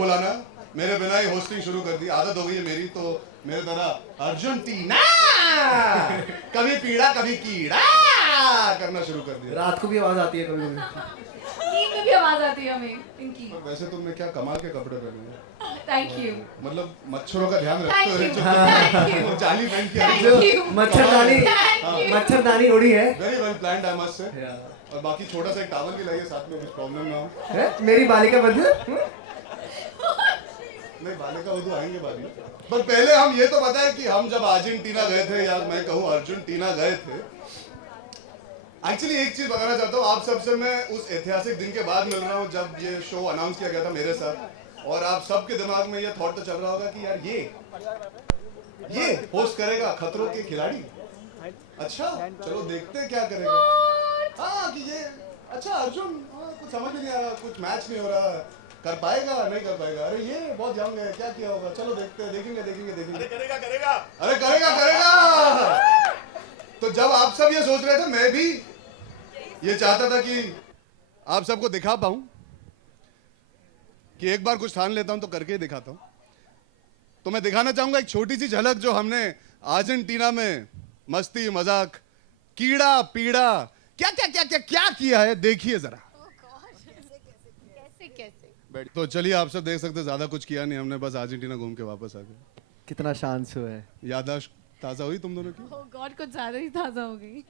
बुलाना, मेरे बिना ही होस्टिंग शुरू कर दी। आदत हो गई है मेरी, तो मेरे तरह अर्जेंटीना कभी पीड़ा कभी कीड़ा करना शुरू कर दिया। रात को भी आवाज आती है कभी कभी। नींद में भी आवाज आती है हमें इनकी। पर वैसे तुमने क्या कमाल के कपड़े पहने हैं। Thank you. मतलब मच्छरों का ध्यान रखते हुए थैंक यू। जो जाली पहन के आई Thank you. हो। मच्छरदानी उड़ी है। Very well planned I must say. और बाकी छोटा सा एक टावल भी लाइए साथ में, कुछ प्रॉब्लम ना हो। है? मेरी बालिका बंधु। नहीं, बालिका वधू आएंगे बाद में। पर पहले हम ये तो बताएं कि हम जब अर्जेंटीना गए थे, या मैं कहूँ अर्जेंटीना गए थे, एक्चुअली एक चीज बताना चाहता हूँ आप सबसे। मैं उस ऐतिहासिक दिन के बाद मिल रहा हूँ जब ये शो अनाउंस किया गया था मेरे साथ, और आप सबके दिमाग में ये थॉट तो चल रहा होगा कि यार ये होस्ट करेगा खतरों के खिलाड़ी। अच्छा चलो देखते हैं क्या करेगा। हाँ कि ये अच्छा अर्जुन, कुछ समझ में नहीं आ रहा, कुछ मैच नहीं हो रहा, कर पाएगा नहीं कर पाएगा, अरे ये बहुत यंग है, क्या किया होगा, चलो देखते हैं, देखेंगे। अरे करेगा। तो जब आप सब ये सोच रहे थे, मैं भी ये चाहता था कि आप सबको दिखा पाऊं कि एक बार कुछ ठान लेता हूं तो करके ही दिखाता हूं। तो मैं दिखाना चाहूंगा एक छोटी सी झलक जो हमने अर्जेंटीना में मस्ती मजाक कीड़ा पीड़ा क्या किया है, देखिए जरा। कैसे तो चलिए, आप सब देख सकते हैं, ज्यादा कुछ किया नहीं हमने, बस अर्जेंटीना घूम के वापस आ गए। कितना शांत शो है। याददाश्त ताजा हुई तुम दोनों की? ओह गॉड, कुछ ज्यादा ही ताजा हो गई।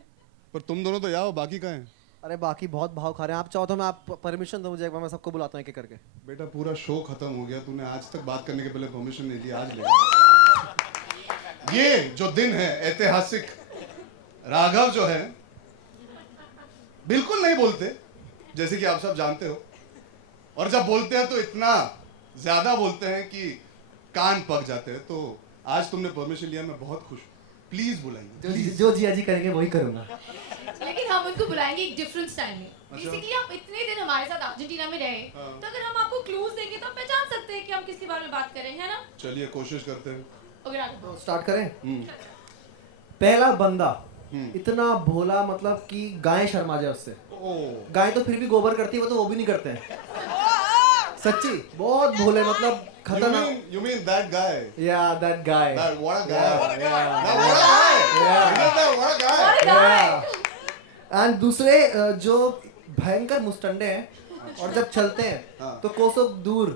पर तुम दोनों तो यहाँ हो, बाकी कहाँ हैं? अरे बाकी बहुत भाव खा रहे हैं। आप चाहो तो मैं आप परमिशन दो मुझे, एक बार मैं सबको बुलाता हूँ एक एक करके। बेटा पूरा शो खत्म हो गया, तूने आज तक बात करने के पहले परमिशन नहीं दी, आज ले। ये जो दिन है ऐतिहासिक, राघव जो है बिल्कुल नहीं बोलते, जैसे कि आप सब जानते हो, और जब बोलते हैं तो इतना ज्यादा बोलते हैं कि कान पक जाते हैं। तो आज तुमने परमिशन लिया, मैं बहुत खुश हूँ। प्लीज बुलाइए। जो जिया जी करेंगे वही करूंगा। लेकिन हम उनको बुलाएंगे एक डिफरेंट स्टाइल में। अच्छा। बेसिकली आप इतने दिन हमारे साथ अर्जेंटीना में रहे, हाँ। तो अगर हम आपको क्लूज देंगे तो आप पहचान सकते हैं कि हम किसके बारे में बात कर रहे हैं, है ना? चलिए कोशिश करते हैं। ओके स्टार्ट करें। पहला बंदा इतना भोला, मतलब कि गाय शर्मा जाए उससे। गाय तो फिर भी गोबर करती है, वो भी नहीं करते हैं। सच्ची बहुत भोले, मतलब खतरनाक। You mean that guy? Yeah, that guy. What a guy. What a guy. What a guy. And दूसरे जो भयंकर मुस्टंडे हैं, और जब चलते हैं तो कोसों दूर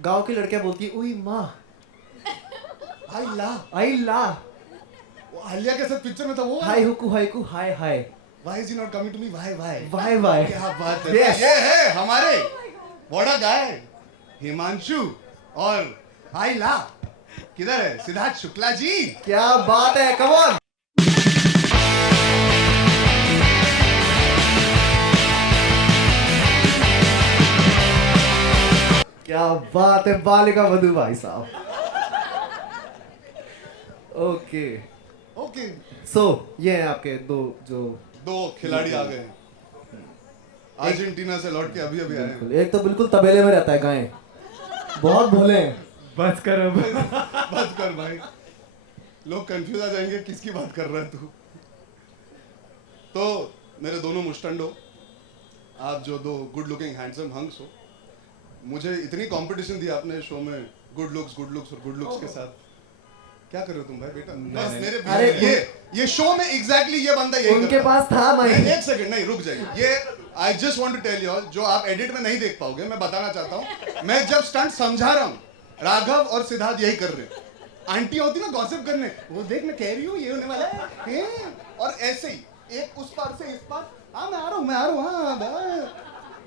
गांव की लड़कियां बोलती है उई माँ आई ला। वो आलिया के साथ पिक्चर में था वो। हाय हुकू हायकू हाय हाय। Why is he not coming to me? Why? Why क्या बात है। Yes. ये है हमारे what a guy हिमांशु और आइला। किधर है सिद्धार्थ शुक्ला जी? क्या बात है, कम ऑन। क्या बात है बालिका वधू भाई साहब। ओके सो ये हैं आपके दो खिलाड़ी आ गए हैं, अर्जेंटीना से लौट के अभी आए हैं। एक तो बिल्कुल तबेले में रहता है, गाय बहुत भोले हैं। बस कर भाई, लोग कंफ्यूज आ जाएंगे किसकी बात कर रहा है तू। तो मेरे दोनों मुस्टंडो, आप जो दो गुड लुकिंग हैंडसम हंग्स हो, मुझे इतनी कंपटीशन दी आपने शो में, गुड लुक्स और गुड लुक्स के साथ। क्या कर रहे हो तुम भाई बेटा? बस मेरे अरे ये शो में एग्जैक्टली ये बंदा यही उनके पास था माइक। एक सेकंड, नहीं रुक जाइए। ये I just want to tell you all, जो आप एडिट में नहीं देख पाओगे, मैं बताना चाहता हूँ। मैं जब स्टंट समझा रहा हूँ, राघव और सिद्धार्थ यही कर रहे हैं। आंटी होती ना गॉसिप करने, वो देख मैं कह रही हूँ ये होने वाला है, और ऐसे ही एक उस पार से इस पार, हाँ मैं आ रहा हूँ हाँ।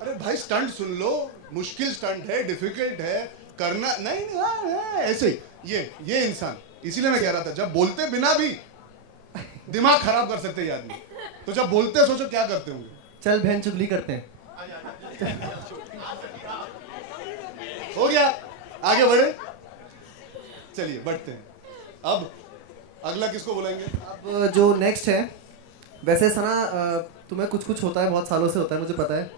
अरे भाई स्टंट सुन लो, मुश्किल स्टंट है, डिफिकल्ट है करना, नहीं हाँ, ऐसे ही ये इंसान। इसीलिए मैं कह रहा था, जब बोलते बिना भी दिमाग खराब कर सकते हैं आदमी, तो जब बोलते सोचो क्या करते होंगे। चल बहन चुगली करते हैं। हो गया, आगे बढ़े, चलिए बढ़ते हैं। अब अगला किसको बुलाएंगे? अब जो नेक्स्ट है, वैसे सना तुम्हें कुछ होता है, बहुत सालों से होता है मुझे पता है,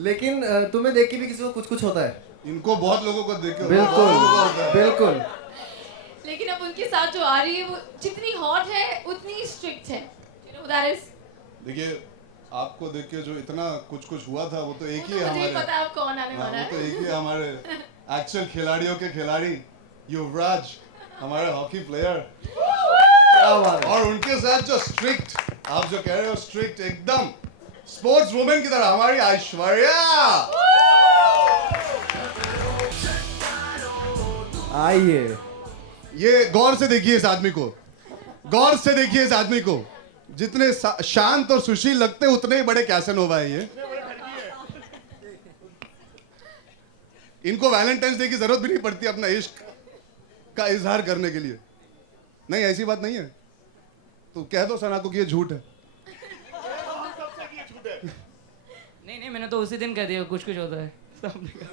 लेकिन तुम्हें देख के भी किसी को कुछ होता है। इनको बहुत लोगों को देख के बिल्कुल। लेकिन अब उनके साथ जो आ रही है वो जितनी हॉट है उतनी स्ट्रिक्ट है। You know that is? देखिए आपको देख के जो इतना कुछ हुआ था वो तो एक ही है मुझे ही हमारे, पता है अब कौन आने वाला वो तो है एक ही है हमारे एक्चुअल खिलाड़ियों के खिलाड़ी युवराज, हमारे हॉकी प्लेयर। क्या बात है। और उनके साथ जो स्ट्रिक्ट, आप जो कह रहे हो स्ट्रिक्ट, एकदम स्पोर्ट्स वुमेन की तरह हमारी ऐश्वर्या। आइए, ये गौर से देखिए इस आदमी को, गौर से देखिए इस आदमी को। जितने शांत और सुशील लगते उतने ही बड़े कैसनोवा है ये। इनको वैलेंटाइंस डे की जरूरत भी नहीं पड़ती अपना इश्क का इजहार करने के लिए। नहीं, ऐसी बात नहीं है। तो कह दो सना को कि ये झूठ है। नहीं, मैंने तो उसी दिन कह दिया कुछ होता है।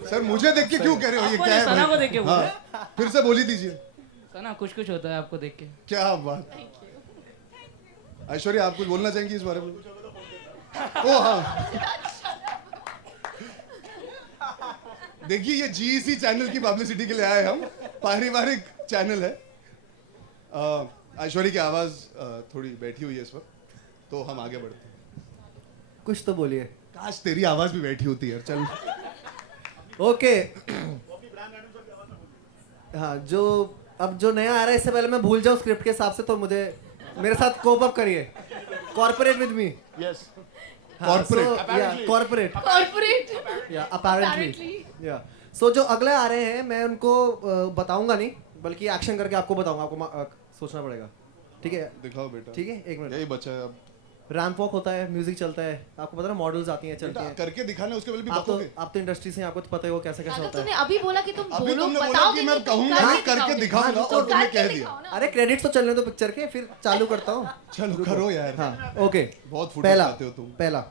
सर मुझे देख के क्यों कह रहे हो? ये क्या है सना भाई? को देख के बोले। हाँ, फिर से बोली दीजिए। सना कुछ होता है आपको देख के। क्या बात। ऐश्वर्या, आप कुछ बोलना चाहेंगी इस बारे में? ओ हाँ, देखिए ये जीईसी चैनल की पब्लिसिटी के लिए आए हम, पारिवारिक चैनल है। ऐश्वर्या की आवाज थोड़ी बैठी हुई है इस वक्त, तो हम आगे बढ़ते हैं। कुछ तो बोलिए। काश तेरी आवाज भी बैठी होती है। चल ओके। हाँ, जो नया आ रहा है, इससे पहले मैं भूल जाऊँ स्क्रिप्ट के हिसाब से, तो मुझे मेरे साथ कोप अप करिए। Corporate with me. Yes, corporate corporate या अपेरेंटली या सो जो अगले आ रहे हैं मैं उनको बताऊंगा नहीं, बल्कि एक्शन करके आपको बताऊंगा। आपको सोचना पड़ेगा, ठीक है? दिखाओ बेटा। ठीक है, एक मिनट। यही बचा है अब। रैंप वॉक होता है, म्यूजिक चलता है, आपको पता है, मॉडल्स आती हैं, चलती बेटा, हैं। करके दिखाना, उसके पहले भी आप तो बकोगे। इंडस्ट्री से हैं, आपको तो पता ही हो कैसे कैसे अगर होता तूने है। अभी बोला कि तुम अभी बोलो, तुमने बोला बताओगे कि मैं कि तुम कहूंगा नहीं, करके दिखाओगे। दिखाऊंगा, हाँ, और तुमने करके कह दिया। दिखाओ ना। अरे क्रेडिट्स तो चलने दो पिक्चर के, फिर चालू करता हूँ। चलो करो यार। हाँ, ओके। बहुत फुटेज पहला खाते हो तुम। पहला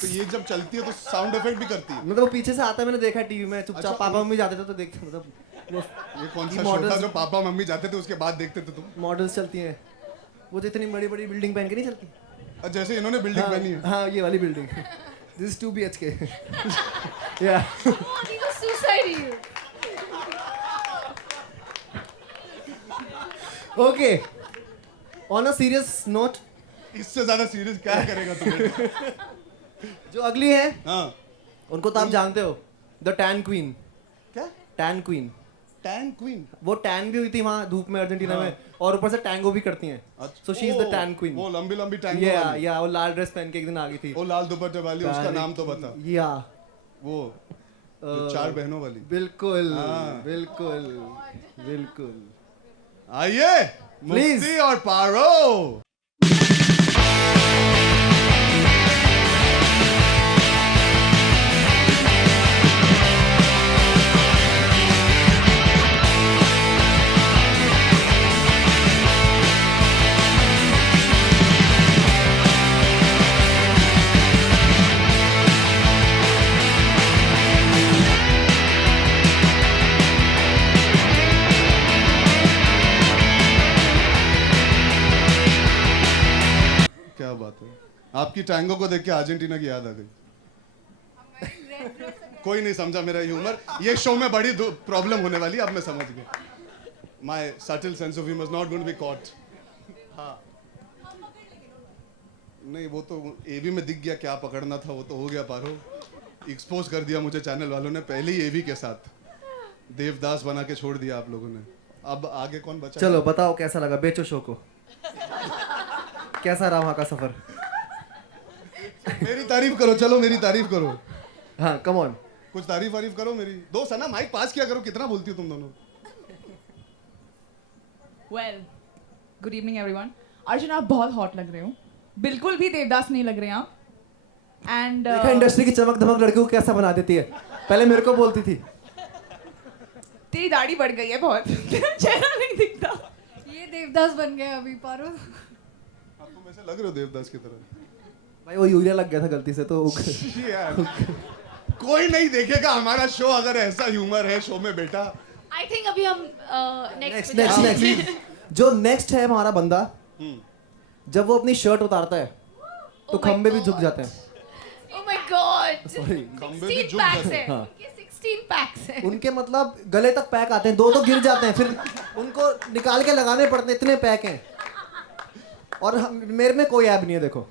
तो ये जब चलती है तो साउंड इफेक्ट भी करती है। मतलब वो पीछे से आता है, मैंने देखा टीवी में, चुपचाप अच्छा, पापा मम्मी जाते थे तो देखते, मतलब ये कौन सा ये शो था models- जो पापा मम्मी जाते थे उसके बाद देखते थे तुम? मॉडल्स चलती हैं, वो जो इतनी बड़ी बड़ी बिल्डिंग पहन के नहीं चलती। और जैसे इन्होंने बिल्डिंग हाँ, पहनी है। हाँ, ये वाली बिल्डिंग। This is 2 BHK। या Oh, he was suicidal. Okay, on a serious note, इससे ज्यादा सीरियस क्या करेगा तुम? जो अगली है हाँ, उनको तो आप जानते हो, द टैन क्वीन। क्या? Tan queen, tan queen? वो टैन भी हुई थी वहाँ धूप में अर्जेंटीना में, और ऊपर से टैंगो भी करती हैं। So she is the tan queen. वो लंबी लंबी टैंगो वाली। या वो लाल ड्रेस पहन के एक दिन आ गई थी। वो लाल दुपट्टे वाली, उसका नाम तो बता। या वो जो 4 बहनों वाली। बिल्कुल हाँ। बिल्कुल बिल्कुल। आइए Please. मुफ्ती और पारो। क्या बात है, आपकी टैंगो को देख के अर्जेंटीना की याद आ गई। कोई नहीं समझा मेरा ह्यूमर। ये शो में बड़ी प्रॉब्लम होने वाली, अब मैं समझ गया। My subtle sense of humour is not going to be caught. हाँ, नहीं वो तो एवी में दिख गया, क्या पकड़ना था वो तो हो गया। पारो एक्सपोज कर दिया मुझे चैनल वालों ने, पहले ही एवी के साथ देवदास बना के छोड़ दिया आप लोगों ने। अब आगे कौन बचा? चलो बताओ कैसा लगा, बेचो शो को। कैसा रहा वहाँ का सफर? मेरी तारीफ करो, चलो मेरी तारीफ करो। हाँ, कम ऑन, कुछ तारीफ वारीफ करो मेरी। दो सना माइक पास किया करो, कितना बोलती हो तुम दोनों? Well, good evening everyone. Arjun, आप बहुत हॉट लग रहे हो, बिल्कुल भी देवदास नहीं लग रहे हैं आप। एंड देखा इंडस्ट्री की चमक धमक लड़कियों को कैसा बना देती है। पहले मेरे को बोलती थी। तेरी दाढ़ी बढ़ गई है बहुत, तेरा चेहरा नहीं दिखता। ये देवदास बन गया अभी पारो। आप तुम ऐसे लग रहे हो देवदास की तरह। भाई वो यूरिया लग गया था गलती से, तो यार कोई नहीं देखेगा हमारा शो अगर ऐसा ह्यूमर है शो में बेटा। आई थिंक अभी हम नेक्स्ट नेक्स्ट नेक्स्ट नेक्स्ट जो नेक्स्ट है हमारा बंदा, जब वो अपनी शर्ट उतारता है तो Oh my खंबे भी God. झुक जाते हैं। Oh my God, Sorry. खंबे भी 16 झुक पैक्स जाते है। हाँ। ये 16 पैक्स है। उनके मतलब गले तक पैक आते हैं, 2 तो गिर जाते हैं, फिर उनको निकाल के लगाने पड़ते हैं, इतने पैक हैं। और मेरे में कोई ऐब नहीं है, देखो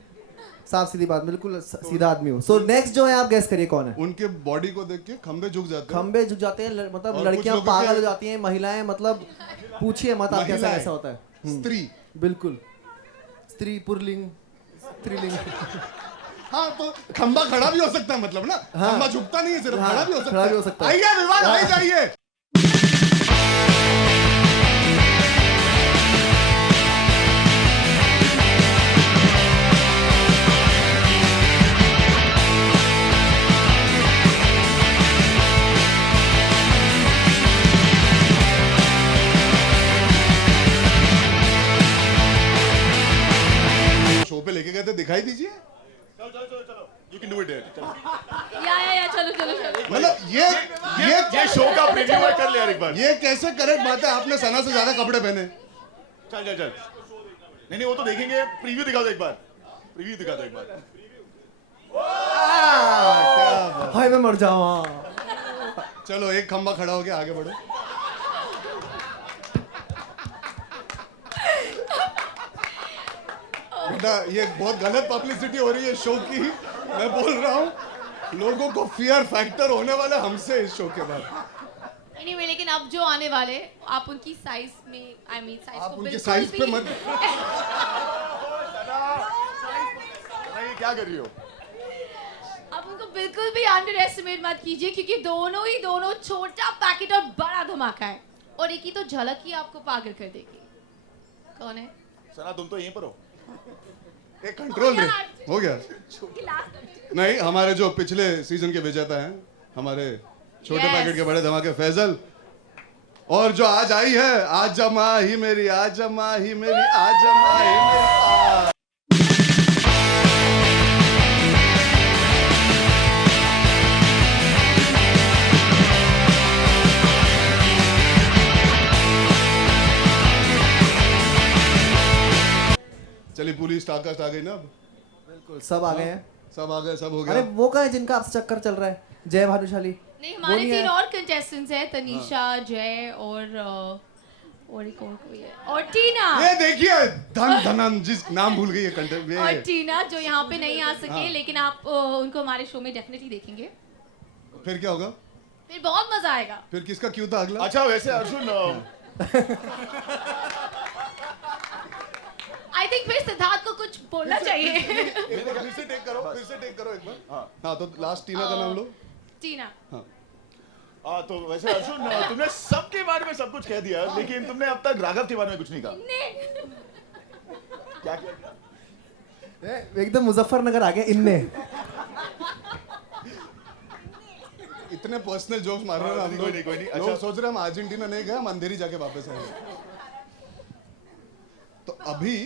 साफ सीधी बात, बिल्कुल सीधा आदमी हूँ। सो नेक्स्ट जो है आप गेस करिए कौन है। उनके बॉडी को देख के खंबे झुक जाते हैं। खंबे झुक जाते हैं, मतलब और लड़कियां कुछ लोगों पागल के- हो जाती हैं, महिलाएं मतलब पूछिए मत आप कैसा महिलाएं, ऐसा होता है। स्त्री। बिल्कुल स्त्री पुरलिंग स्त्रीलिंग। हाँ तो खंबा खड़ा भी हो सकता है, मतलब ना, हाँ। खंबा झुकता नहीं है, सिर्फ हाँ, खड़ा भी हो सकता खड़ा है। भी हो सकता है। आइए विवाद, आई जाइए। शो पे लेके गए थे, दिखाई दीजिए। You can do it there. चलो। या चलो चलो चलो। मतलब ये शो का प्रीव्यू है, कर ले यार एक बार। ये कैसे करेक्ट बात है, आपने सना से ज्यादा कपड़े पहने। चल चल चल। नहीं वो तो देखेंगे, प्रीव्यू दिखा दो एक बार। प्रीव्यू दिखा दो एक बार। हाय मैं मर जाऊँ। चलो एक खंबा खड़ा हो गया, आगे बढ़ो। बेटा ये बहुत गलत पब्लिसिटी हो रही है शो की, मैं बोल रहा हूँ लोगों को फियर फैक्टर होने वाला हमसे इस शो के बाद। Anyway, लेकिन अब जो आने वाले आप उनकी साइज में साइज आप को उनके बिल्कुल साइज पे भी- मत। नहीं क्या कर रही हो? आप उनको बिल्कुल भी अंडर एस्टिमेट मत कीजिए, क्योंकि दोनों छोटा पैकेट और बड़ा धमाका है, और एक ही तो झलक ही आपको पागल कर देगी। कौन है? सना तुम तो यहीं पर हो। एक कंट्रोल रे हो गया। लास्ट नहीं, हमारे जो पिछले सीजन के विजेता हैं, हमारे छोटे Yes. पैकेट के बड़े धमाके फैजल, और जो आज आई है, आज जमा ही मेरी, आज जमा ही मेरी, आज जमा ही मेरी। चलिए पूरी स्टारकास्ट आ गई ना, अब बिल्कुल सब आ गए हैं। सब आ गए, सब हो अरे गया। वो कहाँ है जिनका आपसे चक्कर चल रहा है? जय भानुशाली। नहीं, वो हमारे नहीं 3 है। और कंटेस्टेंट्स हैं, तनीषा, जय और एक और कोई है, और टीना। ये देखिए धन जिस नाम भूल गई है कंटेंट और ये। टीना जो यहाँ पे नहीं आ सके, हाँ। लेकिन आप उनको हमारे शो में डेफिनेटली देखेंगे, फिर क्या होगा? फिर बहुत मजा आएगा। फिर किसका क्यों था अगला? अच्छा वैसे अर्जुन आई थिंक फिर सिद्धार्थ को कुछ बोलना चाहिए। फिर से टेक करो, फिर से टेक करो एक बार। हाँ तो लास्ट टीना का नाम लो। टीना। हाँ तो वैसे अर्जुन तुमने सबके बारे में सब कुछ कह दिया, लेकिन तुमने अब तक राघव के बारे में कुछ नहीं कहा। क्या किया? एकदम मुजफ्फरनगर आ गए इनने। इतने पर्सनल जोक्स मार रहे हैं ना हम कोई नहीं, लोग। अच्छा। लोग सोच रहे हैं हम अर्जेंटीना नहीं गए, हम अंधेरी जाके वापस आए। तो अभी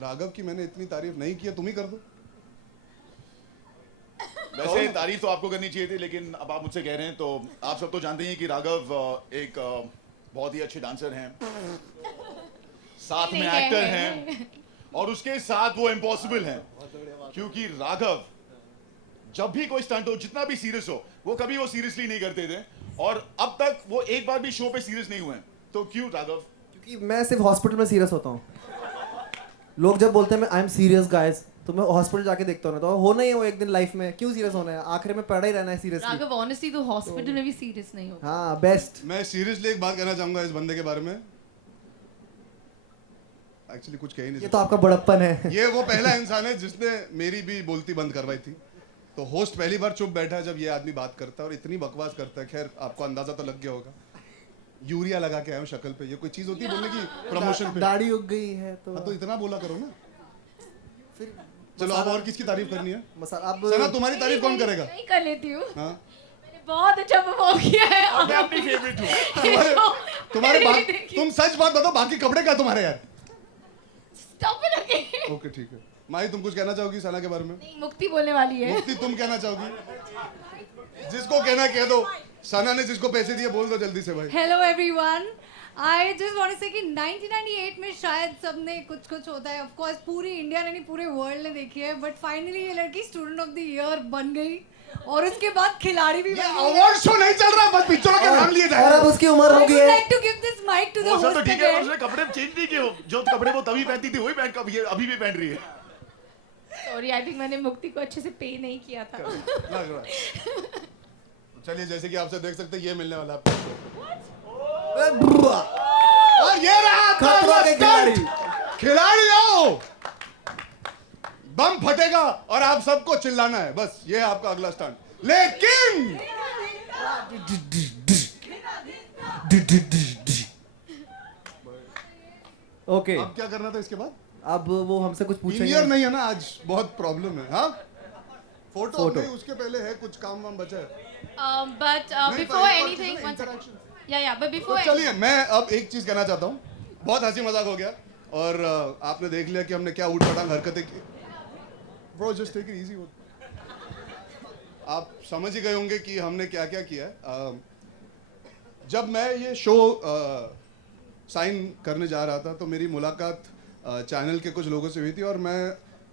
राघव की मैंने इतनी तारीफ नहीं की है, तुम ही कर दो। वैसे तारीफ तो आपको करनी चाहिए थी, लेकिन अब आप मुझसे कह रहे हैं तो आप सब तो जानते हैं कि राघव एक बहुत ही अच्छे डांसर हैं, साथ में नहीं, एक्टर है। हैं, और उसके साथ वो इम्पॉसिबल हैं, क्योंकि राघव जब भी कोई स्टंट हो, जितना भी सीरियस हो, वो कभी वो सीरियसली नहीं करते थे, और अब तक वो एक बार भी शो पे सीरियस नहीं हुए हैं। तो क्यों राघव? क्योंकि मैं सिर्फ हॉस्पिटल में सीरियस होता हूँ। लोग जब बोलते हैं मैं आई एम सीरियस गाइस, तो मैं हॉस्पिटल जाके देखता हूँ ना, तो होना ही है वो एक दिन लाइफ में। क्यों सीरियस होना है? आखिर में पड़ा ही रहना है सीरियसली। राघव ऑनेस्टली तो हॉस्पिटल में भी सीरियस नहीं होता। हाँ बेस्ट। मैं सीरियसली एक बात कहना चाहूंगा इस बंदे के बारे में। एक्चुअली कुछ कह ही नहीं ये सकता। तो आपका बड़प्पन है। ये वो पहला इंसान है जिसने मेरी भी बोलती बंद करवाई थी। तो होस्ट पहली बार चुप बैठा है जब ये आदमी बात करता है, और इतनी बकवास करता है। खैर आपको अंदाजा तो लग गया होगा, यूरिया लगा के आया हूँ शक्ल पे। ये कोई चीज होती है बोलने की प्रमोशन पे? दाढ़ी उग गई है तो हाँ तो इतना बोला करो ना। फिर चलो अब और किसकी तारीफ करनी है? मसाला अब सना तुम्हारी तारीफ कौन करेगा? नहीं कर लेती हूँ। हाँ मैंने बहुत अच्छा परफॉर्म किया है। मैं अपनी फेवरेट हूँ। तुम्हारे बात, तुम सच बात बताओ, बाकी कपड़े क्या तुम्हारे यार? Stop it okay. ओके ठीक है। माही तुम कुछ कहना चाहोगी सना के बारे में? नहीं, मुक्ति बोलने वाली है। मुक्ति तुम कहना चाहोगी? जिसको कहना कह दो। सना ने जिसको पैसे दिए बोल दो जल्दी से भाई। Hello everyone. I just want to say कि 1998 में शायद सबने कुछ कुछ होता है, ऑफ कोर्स पूरी इंडिया ने नहीं पूरे वर्ल्ड ने देखी है, बट फाइनली ये लड़की स्टूडेंट ऑफ द ईयर बन गई और उसके बाद खिलाड़ी भी ये बन गई। अवार्ड शो नहीं चल रहा, बस पिक्चरों के नाम लिए और जा अब उसकी उम्र हो I गई would है। like to give this mic to the वो सब तो host ठीक है, again. उसने कपड़े चेंज नहीं किए, जो कपड़े वो तभी पहनती थी वही पहन कर अभी भी पहन रही है। सॉरी, आई थिंक मैंने मुक्ति को अच्छे से पे नहीं किया था। लग रहा है। चलिए, जैसे कि आपसे देख सकते हैं, ये मिलने वाला है आपको। और ये रहा आपका खतरों के खिलाड़ी। खिलाड़ी आओ, बम फटेगा और आप सबको चिल्लाना है, बस ये है आपका अगला स्टंट। लेकिन ओके, अब क्या करना था इसके बाद? अब वो हमसे कुछ पूछेंगे। इंजीनियर नहीं है ना आज, बहुत प्रॉब्लम है। हाँ, फोटो फोटो। नहीं, उसके पहले है कुछ काम वाम बचा है। But नहीं, before पर एक और anything, चीज़ है, one second. interaction। Yeah, but तो before चलिए, मैं अब एक चीज कहना चाहता हूँ। बहुत हंसी मजाक हो गया और आपने देख लिया कि हमने क्या ऊट-पटांग हरकतें की। Bro, just take it easy. आप समझ ही गए होंगे कि हमने क्या क्या किया है। जब मैं ये शो साइन करने जा रहा था तो मेरी मुलाकात चैनल के कुछ लोगों से हुई थी और मैं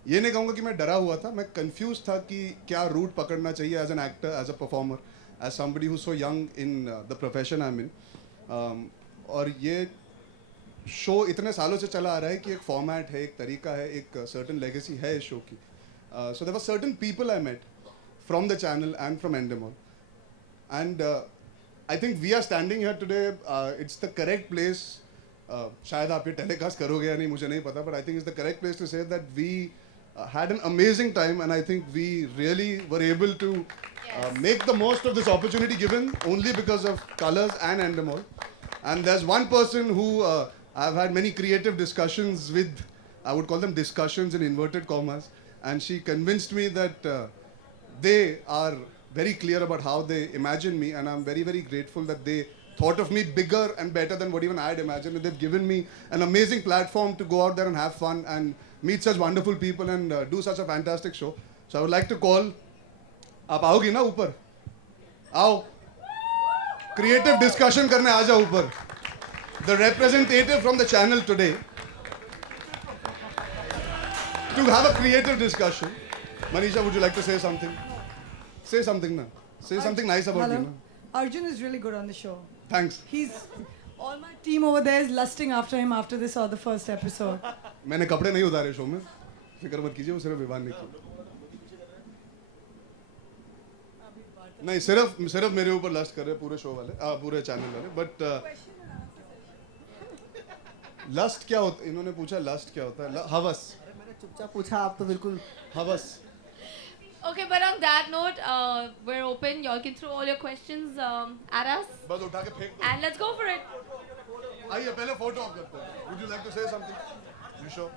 ये नहीं कहूँगा कि मैं डरा हुआ था, मैं कंफ्यूज था कि क्या रूट पकड़ना चाहिए as an actor, as a performer, as somebody who so young in the profession I am in. और ये शो इतने सालों से चला आ रहा है कि एक फॉर्मेट है, एक तरीका है, एक सर्टन लेगेसी है इस शो की। So there were certain people I met from the channel and from Endemol, and I think we are standing here today, it's the correct place. शायद आप ये टेलीकास्ट करोगे या नहीं मुझे नहीं पता, but I think it's the correct place to say that we had an amazing time, and I think we really were able to make the most of this opportunity given only because of Colors and Endemol. And there's one person who I've had many creative discussions with. I would call them discussions in inverted commas, and she convinced me that they are very clear about how they imagine me, and I'm very, very grateful that they thought of me bigger and better than what even I had imagined. And they've given me an amazing platform to go out there and have fun and meet such wonderful people and do such a fantastic show. So I would like to call, आप आओगी ना ऊपर? आओ, creative discussion करने आ जाओ ऊपर. The representative from the channel today to have a creative discussion. Manisha, would you like to say something? Say something now. Say something nice about me. Hello. Na? Arjun is really good on the show. Thanks. All my team over there is lusting after him after they saw the first episode. मैंने कपड़े नहीं उतारे show में, फिक्र मत कीजिए, वो सिर्फ विवान ने की। नहीं, सिर्फ मेरे ऊपर लस्ट कर रहे पूरे शो वाले, पूरे चैनल वाले। बट लस्ट क्या होता है? इन्होंने पूछा लस्ट क्या होता है? हवस। मैंने चुपचाप पूछा, आप तो बिल्कुल हवस। Okay, but on that note, we're open. Y'all can throw all your questions at us, बस उठा के फेंक दो। and let's go for it. आइए पहले फोटो ऑफ करते हैं। Would you like to say something? You sure?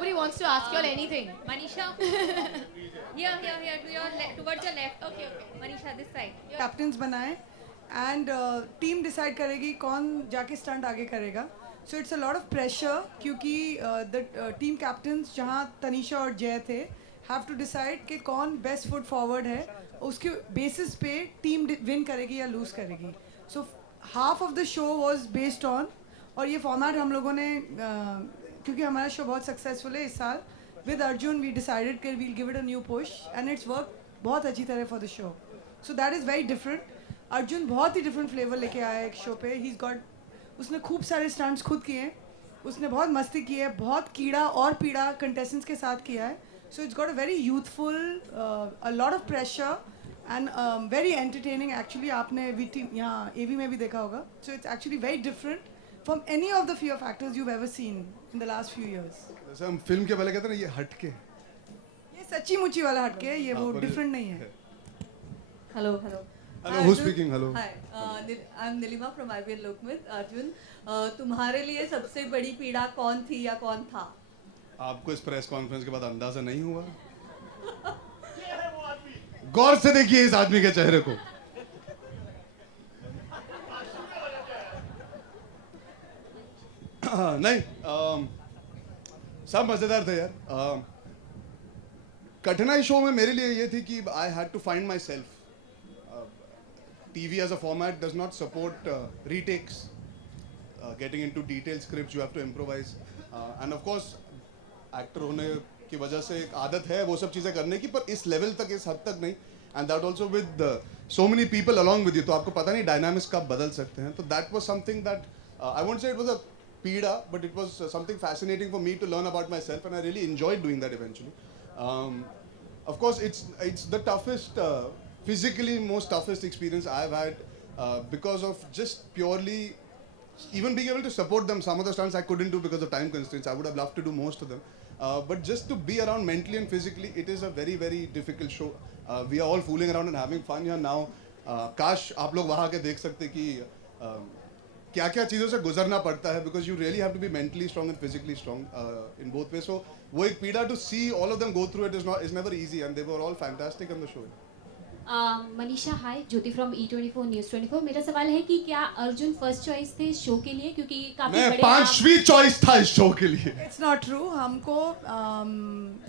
Nobody wants to ask you all anything. Manisha, here, to your towards your left. Okay. Manisha, this side. Captains बनाए and team decide करेगी कौन जाके stunt आगे करेगा. So it's a lot of pressure क्योंकि the team captains जहाँ तनीषा और जय थे हैव टू डिसाइड कि कौन बेस्ट फुट फॉरवर्ड है. उसके बेसिस पे टीम विन करेगी या लूज करेगी. So half of the show was based on, और ये फॉर्मेट हम लोगों ने क्योंकि हमारा शो बहुत सक्सेसफुल है इस साल, विद अर्जुन वी डिसाइडेड कि we'll give it a new push and it's work बहुत अच्छी तरह for the show. So that is very different. Arjun बहुत ही डिफरेंट फ्लेवर लेके आया है एक शो पे. ही गॉट, उसने खूब सारे स्टंट्स खुद किए हैं, उसने बहुत मस्ती की है, बहुत कीड़ा और पीड़ा कंटेस्टेंट्स के साथ किया है. So it's got a very youthful, a lot of pressure and very entertaining. Actually आपने वीटी यहाँ एवी में भी देखा होगा. So it's actually very different from any of the fear factors you ever seen in the last few years. जैसे हम film के पहले कहते हैं ना, ये हटके. ये सच्ची मुच्ची वाला हटके है, ये वो डिफरेंट नहीं है. Hello. Hello, who speaking? Hello. Hi, I'm Nilima from IBN Lokmit. Arjun, तुम्हारे लिए सबसे बड़ी पीड़ा कौन थी या कौन था? आपको इस प्रेस कॉन्फ्रेंस के बाद अंदाजा नहीं हुआ? गौर से देखिए इस आदमी के चेहरे को. नहीं, सब मजेदार थे यार. कठिनाई शो में मेरे लिए ये थी कि I had to find myself. TV as a format does not support retakes, getting into detailed scripts. You have to improvise, and of course actor होने की वजह से एक आदत है वो सब चीज़ें करने की, पर इस लेवल तक, इस हद तक नहीं. and that also with so many people along with you, तो आपको पता नहीं डायनामिक्स कब बदल सकते हैं. तो that was something that I won't say it was a पीड़ा, but it was something fascinating for me to learn about myself, and I really enjoyed doing that eventually. Of course it's the toughest, physically most toughest experience I've had, because of just purely even being able to support them. Some of the stunts I couldn't do because of time constraints. I would have loved to do most of them, but just to be around mentally and physically, it is a very very difficult show. We are all fooling around and having fun here now. काश आप लोग वहाँ के देख सकते कि क्या क्या चीज़ों से गुजरना पड़ता है, because you really have to be mentally strong and physically strong in both ways. So वो एक पीड़ा, to see all of them go through it is never easy, and they were all fantastic on the show. Manisha, hi, Jyoti from E24 news 24. मेरा सवाल है कि क्या Arjun first choice थे show के लिए, क्योंकि काफी मैं बड़े 5वीं चॉइस था इस शो के लिए. It's not true. हमको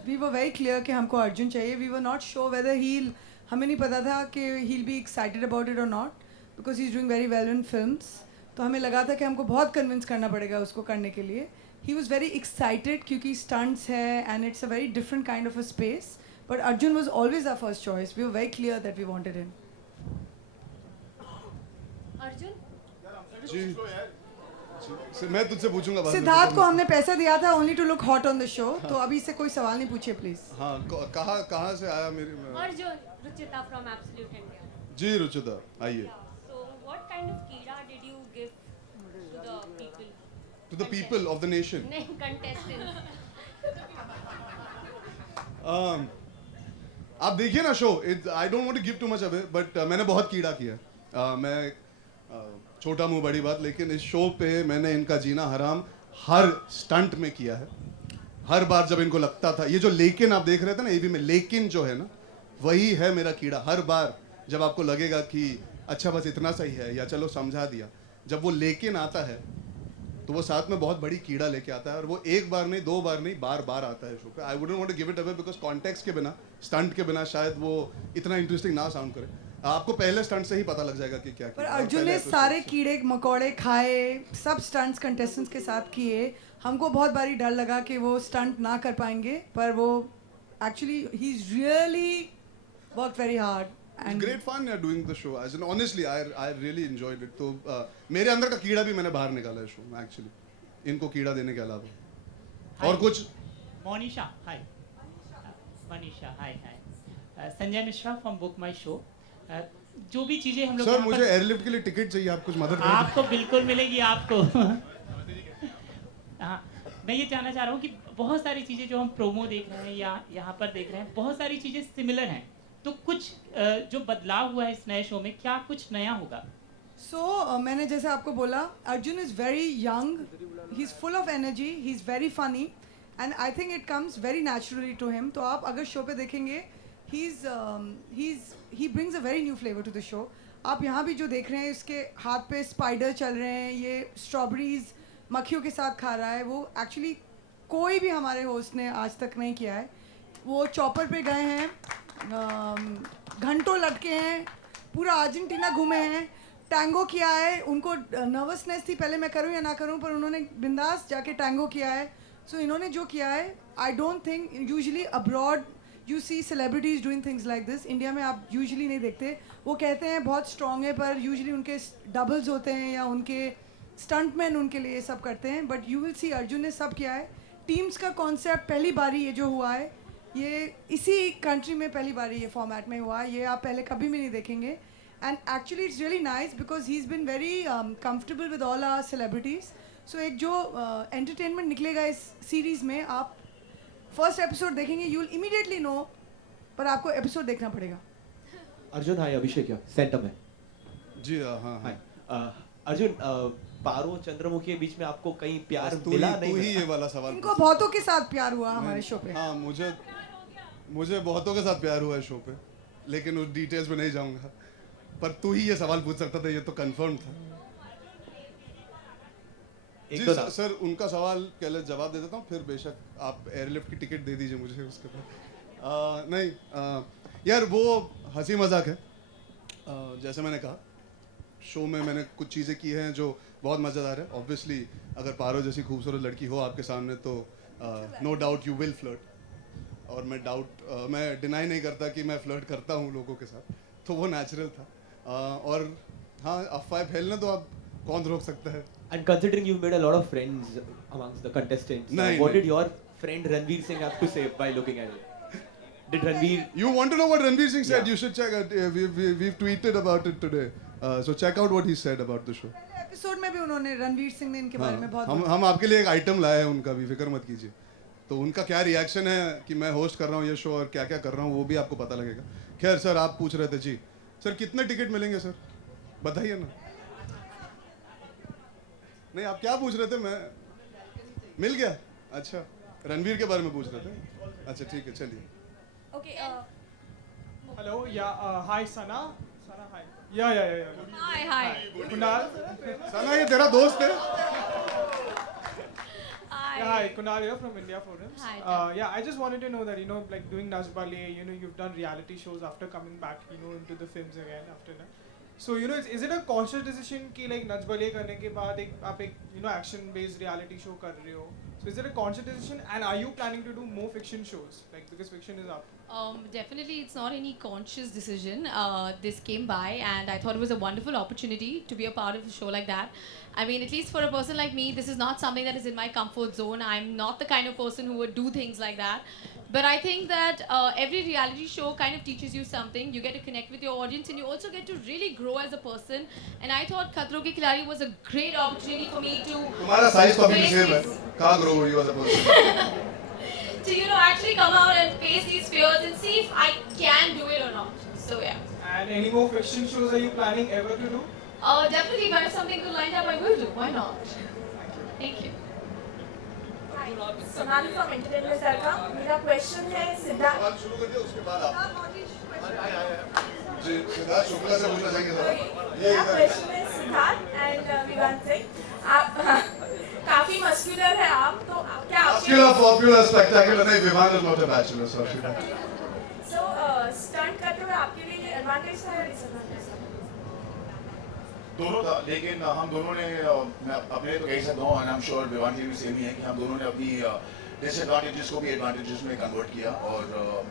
वी वर वेरी क्लियर कि हमको अर्जुन चाहिए. We were not sure whether he, हमें नहीं पता था कि he will be excited about it और not, because he is doing very well in films. तो हमें लगा था कि हमको बहुत कन्विंस करना पड़ेगा उसको करने के लिए. ही वॉज वेरी एक्साइटेड क्योंकि स्टंट्स है and it's a very different kind of a space. But Arjun was always our first choice. We were very clear that we wanted him. Arjun, ji, मैं तुझसे पूछूंगा बाद में. सिद्धार्थ को हमने पैसा दिया था only to look hot on the show. तो अभी से कोई सवाल नहीं पूछिए प्लीज. हाँ, कहाँ से आया मेरी? Arjun, Ruchita from Absolute India. जी रुचिता, आइए. So what kind of कीड़ा did you give to the people? To the people of the nation. नहीं, contestants. आप देखिए ना show. I don't want to give too much away, but मैंने बहुत कीड़ा किया. मैं छोटा मुंह बड़ी बात, लेकिन इस शो पे मैंने इनका जीना हराम हर स्टंट में किया है. हर बार जब इनको लगता था, ये जो लेकिन आप देख रहे थे ना एवी में, लेकिन जो है ना वही है मेरा कीड़ा. हर बार जब आपको लगेगा कि अच्छा बस इतना सही है या चलो समझा दिया, जब वो लेकिन आता है तो वो साथ में बहुत बड़ी कीड़ा लेके आता है. और वो एक बार नहीं, 2 बार नहीं, बार बार आता है शो पे. I wouldn't want to give it away because context के बिना, स्टंट के बिना शायद वो इतना इंटरेस्टिंग ना साउंड करे. आपको पहले स्टंट से ही पता लग जाएगा कि क्या पर अर्जुन ने सारे कीड़े मकोड़े खाए, सब स्टंट्स कंटेस्टेंट्स के साथ किए. हमको बहुत बारी डर लगा कि वो स्टंट ना कर पाएंगे, पर वो actually he is really work very hard. It's great fun doing the show. As in, honestly, I really enjoyed it. तो मेरे अंदर का कीड़ा भी मैंने बाहर निकाला है शो में एक्चुअली, इनको कीड़ा देने के अलावा. और कुछ? Monisha, hi. Manisha, hi. Sanjay Mishra from BookMyShow. जो भी चीजें हम लोग, सर मुझे एयरलिफ्ट के लिए टिकट चाहिए, आप कुछ मदद करें. आपको बिल्कुल मिलेगी आपको. हाँ, मैं ये जानना चाह रहा हूँ कि बहुत सारी चीजें जो हम प्रोमो देख रहे हैं या यहाँ पर देख रहे हैं, बहुत सारी चीजें सिमिलर हैं. तो कुछ जो बदलाव हुआ है इस नए शो में, क्या कुछ नया होगा? मैंने जैसे आपको बोला, Arjun is very young, he is full of energy, he is very funny and I think it comes very naturally to him. तो आप अगर शो पे देखेंगे he brings a very new flavor to the show. आप यहाँ भी जो देख रहे हैं इसके हाथ पे स्पाइडर चल रहे हैं, ये स्ट्रॉबेरीज मक्खियों के साथ खा रहा है, वो एक्चुअली कोई भी हमारे होस्ट ने आज तक नहीं किया है. वो चॉपर पे गए हैं, घंटों लटके हैं, पूरा अर्जेंटीना घूमे हैं, टैंगो किया है. उनको नर्वसनेस थी पहले मैं करूं या ना करूं, पर उन्होंने बिंदास जाके टैंगो किया है. सो इन्होंने जो किया है, I don't think usually abroad you see celebrities doing things like this. India में आप यूजुअली नहीं देखते. वो कहते हैं बहुत स्ट्रॉन्ग है, पर यूजुअली उनके डबल्स होते हैं या उनके स्टंटमैन उनके लिए ये सब करते हैं. But you will see Arjun ने सब किया है. टीम्स का कॉन्सेप्ट पहली बारी ये जो हुआ है, ये इसी कंट्री में पहली बारी ये फॉर्मेट में हुआ है. ये आप पहले कभी भी नहीं देखेंगे. And actually it's really nice because he is been very comfortable with all our celebrities. So एक जो एंटरटेनमेंट निकलेगा इस सीरीज़ में, आप फर्स्ट एपिसोड देखेंगे, यू विल इमीडिएटली नो, पर आपको एपिसोड देखना पड़ेगा. अर्जुन हाय, अभिषेक है सेंटर में. जी हाँ हाय अर्जुन, पारो चंद्रमुखी के बीच में आपको कहीं प्यार तू मिला ही, नहीं? तू ही ये वाला सवाल इनको बहुतों के साथ प्यार हुआ हमारे शो पे. हाँ, मुझे बहुतों के साथ प्यार हुआ है शो पे, लेकिन उस डिटेल्स में नहीं जाऊंगा. पर तू ही ये सवाल पूछ सकता था, ये तो कंफर्म था. जी सर, उनका सवाल पहले जवाब दे देता हूँ, फिर बेशक आप एयरलिफ्ट की टिकट दे दीजिए मुझे उसके बाद. नहीं यार, वो हंसी मजाक है. जैसे मैंने कहा, शो में मैंने कुछ चीज़ें की हैं जो बहुत मज़ेदार है. ऑब्वियसली अगर पारो जैसी खूबसूरत लड़की हो आपके सामने तो no doubt you will flirt. और मैं डिनाई नहीं करता कि मैं फ्लर्ट करता हूँ लोगों के साथ, तो वो नेचुरल था. और हाँ, अफवाह फैलने तो अब कौन रोक सकता है. And considering you've made a lot of friends amongst the contestants, what did your friend Ranveer Singh have to say by looking at it? Did Ranveer? You want to know what Ranveer Singh said? You should check it. We've tweeted about it today. So check out what he said about the show. Episode में भी उन्होंने रणवीर सिंह ने इनके बारे में बहुत हम आपके लिए एक आइटम लाए हैं उनका भी, फिक्र मत कीजिए. तो उनका क्या रिएक्शन है कि मैं होस्ट कर रहा हूँ ये शो और क्या क्या कर रहा हूँ, वो भी आपको पता लगेगा. खैर सर, आप पूछ रहे थे. जी सर, कितने टिकट मिलेंगे सर, बताइए ना. नहीं, आप क्या पूछ रहे थे? मैं मिल गया. अच्छा, रणवीर के बारे में पूछ रहे थे. अच्छा ठीक है, चलिए. Okay. Hello. Yeah. Hi, Sana. Sana, hi. Yeah. Hi. Kunal. सना, ये तेरा दोस्त है? Yeah, hi. Kunal here from India Forums. Hi. Yeah, I just wanted to know that, like doing Naach Baliye, you've done reality shows after coming back, into the films again after that. So, is it a conscious decision कि like Naach Baliye करने के बाद आप एक action based reality show कर रहे हो? So is it a conscious decision, and are you planning to do more fiction shows, like because fiction is up? Definitely, it's not any conscious decision. This came by, and I thought it was a wonderful opportunity to be a part of a show like that. I mean, at least for a person like me, this is not something that is in my comfort zone. I'm not the kind of person who would do things like that. But I think that every reality show kind of teaches you something. You get to connect with your audience, and you also get to really grow as a person. And I thought Khatron Ke Khiladi was a great opportunity for me to. तुम्हारा size तो अभी same है. कहाँ grow हुई as a person? To actually come out and face these fears and see if I can do it or not. So yeah. And any more fiction shows are you planning ever to do? Definitely, if I have something good lined up, I will do. Why not? Thank you. Sonali from entertainment sir का मेरा question है सिद्धार्थ. शुरू कर दिया, उसके बाद आप जी सिद्धार्थ शुक्ला से पूछना चाहेंगे सर. मेरा क्वेश्चन है सिद्धार्थ एंड विवान सिंह. आप काफी मस्कुलर है आप, तो क्या मस्कुलर, पॉपुलर, स्पेक्टेकुलर नहीं. Vivaan is not a bachelor so stunt करते हुए आपके लिए एडवांटेज था या डिसएडवांटेज? दोनों था, लेकिन हम दोनों ने, मैं अपने तो कह सकता हूँ, आई एम श्योर विवान की भी सेम ही है कि हम दोनों ने अपनी डिसएडवांटेजेस को भी एडवांटेजेस में कन्वर्ट किया और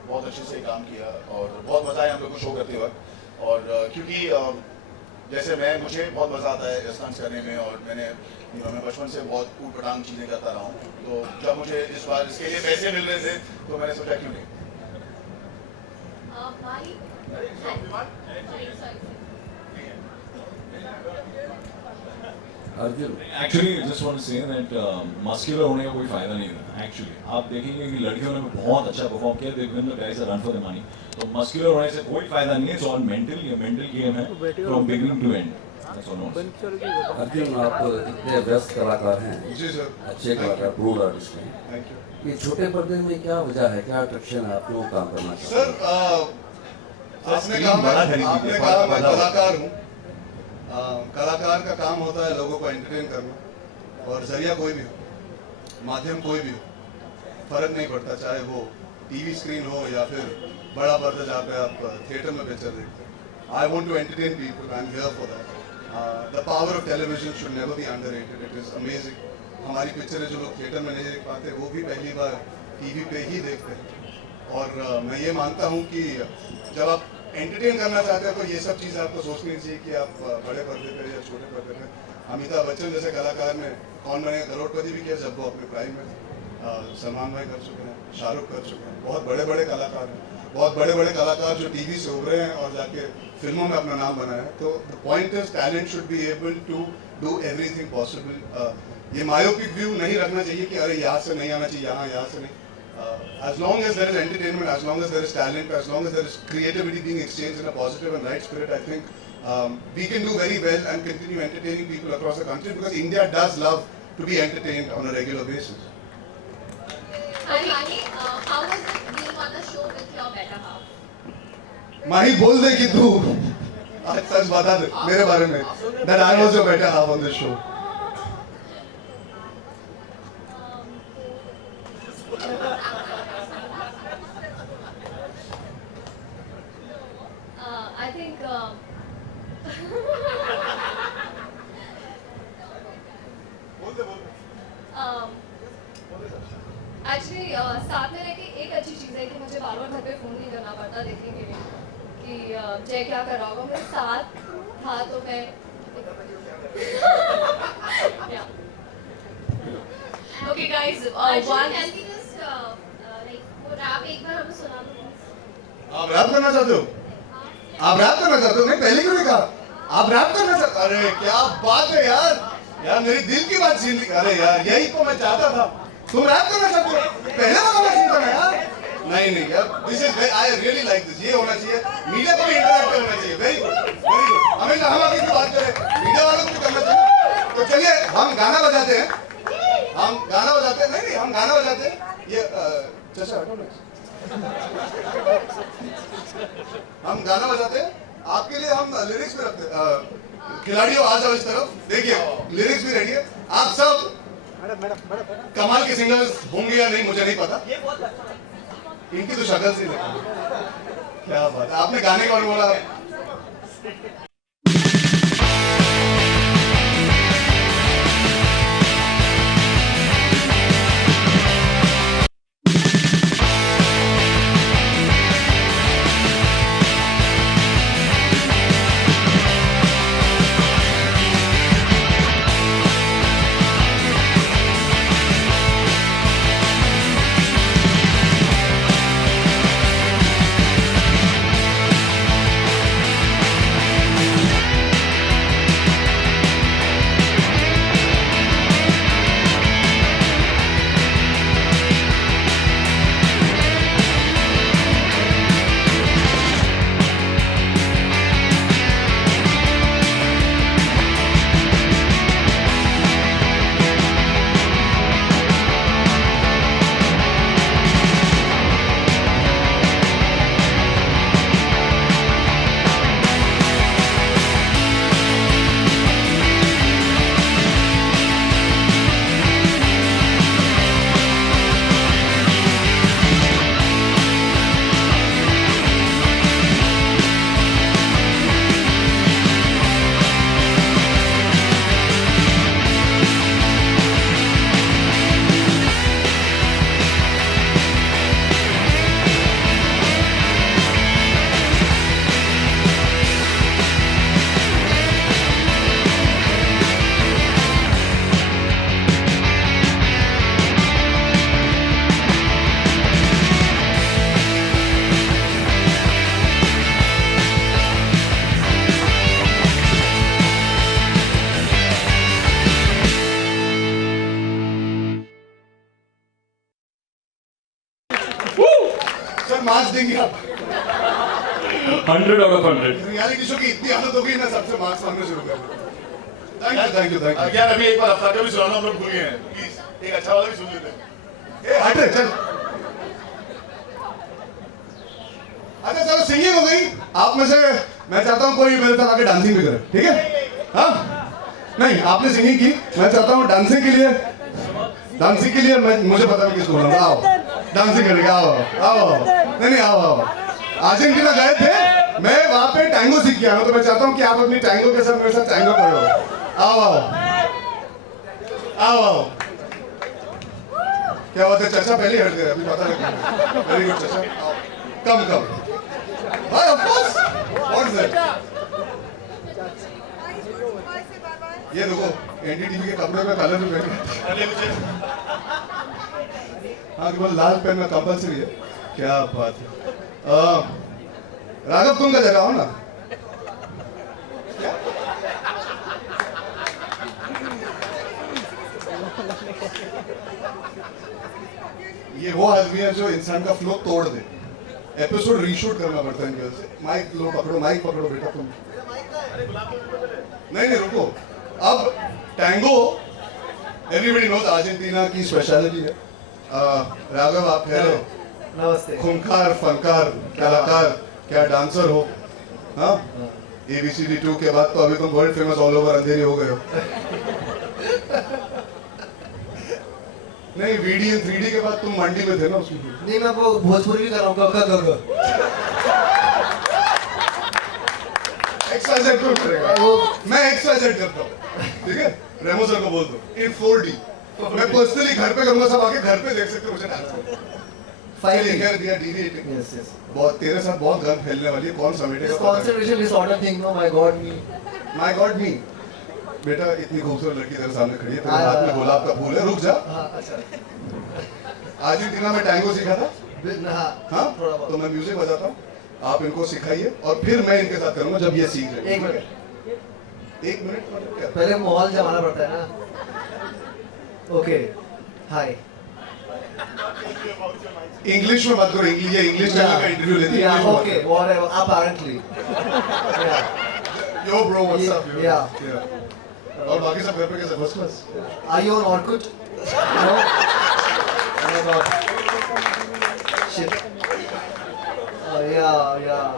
बहुत अच्छे से काम किया और बहुत मज़ा आया हम लोग को शो करते वक्त. और क्योंकि जैसे मुझे बहुत मज़ा आता है स्टंट्स करने में, और मैं बचपन से बहुत ऊट पटांग चीज़ें करता रहा हूँ. तो जब मुझे इस बार इसके लिए पैसे मिल रहे थे तो मैंने सोचा क्यों नहीं. Arjun, actually just want to say that muscular होने का कोई फायदा नहीं था. एक्चुअली आप देखेंगे कि लड़कियों ने बहुत अच्छा परफॉर्म किया, they win the guys run for the money. तो मस्कुलर होने से कोई फायदा नहीं है. It's all mental. ये मेंटल गेम है from beginning to end. Arjun, आप इतने व्यस्त कलाकार हैं. जी सर. अच्छे कलाकार, प्रूव आर्टिस्ट हैं. Thank you. कि छोटे पर्दे में क्या वजह है, क्या अट्रैक्शन है आप लोग काम करना चाहते सर आपने कहा मैं कलाकार हूँ। कलाकार का काम होता है लोगों को एंटरटेन करना, और जरिया कोई भी हो, माध्यम कोई भी हो, फर्क नहीं पड़ता, चाहे वो टीवी स्क्रीन हो या फिर बड़ा पर्दा जहाँ पे आप थिएटर में पिक्चर देखते हैं। I want to entertain people, I am here for that. The power of television should never be underrated, it is amazing. हमारी पिक्चरें जो लोग थिएटर में नहीं देख पाते वो भी पहली बार टीवी पे ही देखते हैं। और मैं ये मानता हूँ कि जब आप एंटरटेन करना चाहते हैं तो ये सब चीज़ें आपको सोचनी चाहिए कि आप बड़े पर्दे पे या छोटे पर्दे पे। अमिताभ बच्चन जैसे कलाकार ने कौन बनेगा करोड़पति भी किया जब वो अपने प्राइम में थे। सलमान भाई कर चुके हैं, शाहरुख कर चुके हैं, बहुत बड़े बड़े कलाकार हैं, बहुत बड़े बड़े कलाकार जो टीवी से उभरे हैं और जाके फिल्मों में अपना नाम बनाया है। तो the point is talent should be able to do everything possible. ये मायोपिक व्यू नहीं रखना चाहिए कि अरे यहाँ से नहीं आना चाहिए, यहाँ से नहीं। As long as there is entertainment, as long as there is talent, as long as there is creativity being exchanged in a positive and right spirit, I think we can do very well and continue entertaining people across the country, because India does love to be entertained on a regular basis. Mahi, how was it being on the show with your better half? माही बोल दे कि तू आज सच बता दे मेरे बारे में, that I was your better half on this show. I think actually साथ में रहकर एक अच्छी चीज़ है कि मुझे बार बार घर पे फ़ोन नहीं करना पड़ता देखने के लिए कि जय क्या कर रहा होगा। मेरे साथ था तो मैं ओके गाइस वन रैप एक बार हमें सुना दो। आप रैप करना चाहते हो? आप रैप करना चाहते हो? नहीं पहले क्यों नहीं कहा आप रैप करना चाहते? अरे क्या बात है यार, यार मेरी दिल की बात छीन ली। अरे यार यही तो मैं चाहता था, तुम रैप करना चाहते हो? पहले बताना चाहिए था ना यार। नहीं यार, this is I really like this. ये होना चाहिए, मीडिया को भी इंटरैक्टिव होना चाहिए। Very good very good. हमेशा हम आगे की बात करें, मीडिया वालों को भी करना चाहिए। तो चलिए हम गाना बजाते हैं, हम गाना बजाते हैं। नहीं हम गाना बजाते हैं। ये चाचा हटो ना, हम गाना बजाते हैं आपके लिए, हम लिरिक्स भी रखते हैं। खिलाड़ियों आ जाओ इस तरफ, देखिए लिरिक्स भी रेडी है। आप सब कमाल के सिंगर्स होंगे या नहीं मुझे नहीं पता, इनकी तो शक्ल से देखो क्या बात है। आपने गाने का बोला मार्क्स देंगे आप? 100 out of 100। रियलिटी शो की इतनी आदत हो गई ना, सबसे मार्क्स मांगना शुरू कर दिया। Thank you. यार अभी एक बार अफ्तार का भी सुनाना हम लोग भूल गए हैं, प्लीज एक अच्छा वाला भी सुन लेते हैं। हट रे चल। अच्छा चलो सिंगिंग हो गई। आप में से मैं चाहता हूँ कोई मेरे साथ आके डांसिंग भी करे, ठीक है? हाँ नहीं आपने सिंगिंग की, मैं चाहता हूँ डांसिंग के लिए मैं मुझे पता है किसको बुलाऊंगा। आओ डांसिंग करेंगे, आओ नहीं आओ। अर्जेंटीना गए थे, मैं वहाँ पे टैंगो सीख के आया हूँ, तो मैं चाहता हूँ कि आप अपनी टैंगो के साथ मेरे साथ टैंगो करो। आओ। क्या बात है चाचा, पहले हट गए, अभी पता नहीं। वेरी गुड चाचा, कम हाँ ऑफ कोर्स। What's that? ये देखो एनडीटीवी के कपड़े में कलर भी पहने। हाँ केवल लाल पहनना कंपल्सरी है। क्या बात है। राघव तुम का जगह हो ना। ये वो आदमी है जो इंसान का फ्लो तोड़ दे। एपिसोड रीशूट करना पड़ता है इनकी वजह से। माइक पकड़ो बेटा तुम। नहीं रुको। अब टैंगो एवरीबडी नोज अर्जेंटीना की स्पेशलिटी है। राघव आप ठहरे, नमस्ते। खूंखार फनकार कलाकार, क्या डांसर हो। हाँ ABCD 2 के बाद तो अभी तुम वर्ल्ड फेमस ऑल ओवर अंधेरी हो गए हो। नहीं VD and 3D के बाद तुम मंडी में थे ना उसमें। नहीं मैं वो भोजपुरी भी कर रहा हूँ। एक्सरसाइज क्यों करेगा? मैं एक्सरसाइज करता हूँ, ठीक है? रेमो सर को बोल दो in 4D। मैं पर्सनली घर पे करूंगा, सब आके घर पे देख सकते हो मुझे डांस करते। बहुत तेरे साथ बहुत गन फैलने वाली है, कौन समेटेगा? Concentration disorder thing, no my god me. बेटा इतनी खूबसूरत लड़की तेरे सामने खड़ी है, तेरे हाथ में गुलाब का फूल है, रुक जा। अर्जेंटीना में टैंगो सीखा था। हाँ तो मैं म्यूजिक बजाता हूँ, आप इनको सिखाइए और फिर मैं इनके साथ करूंगा जब ये सीख जाए। एक मिनट पहले माहौल जमाना पड़ता है ना। Okay hi. इंग्लिश में बात करो, इंग्लिश चैनल का इंटरव्यू लेती है। ओके व्हाटएवर apparently यो ब्रो व्हाट्स अप। Yeah. और बाकी सब घर पे कैसे? First class. Are you on Orkut? No. Oh my God. Shit. Yeah.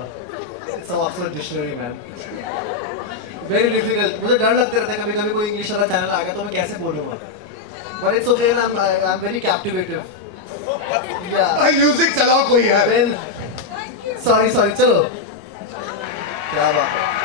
It's an Oxford dictionary, man. Very difficult. मुझे डर लगते रहता है कभी कोई इंग्लिश वाला चैनल आ गया तो मैं कैसे बोलूँगा। But it's okay, I'm very captivative. Yeah. भाई म्यूजिक चलाओ कोई यार। Sorry चलो। क्या बात है।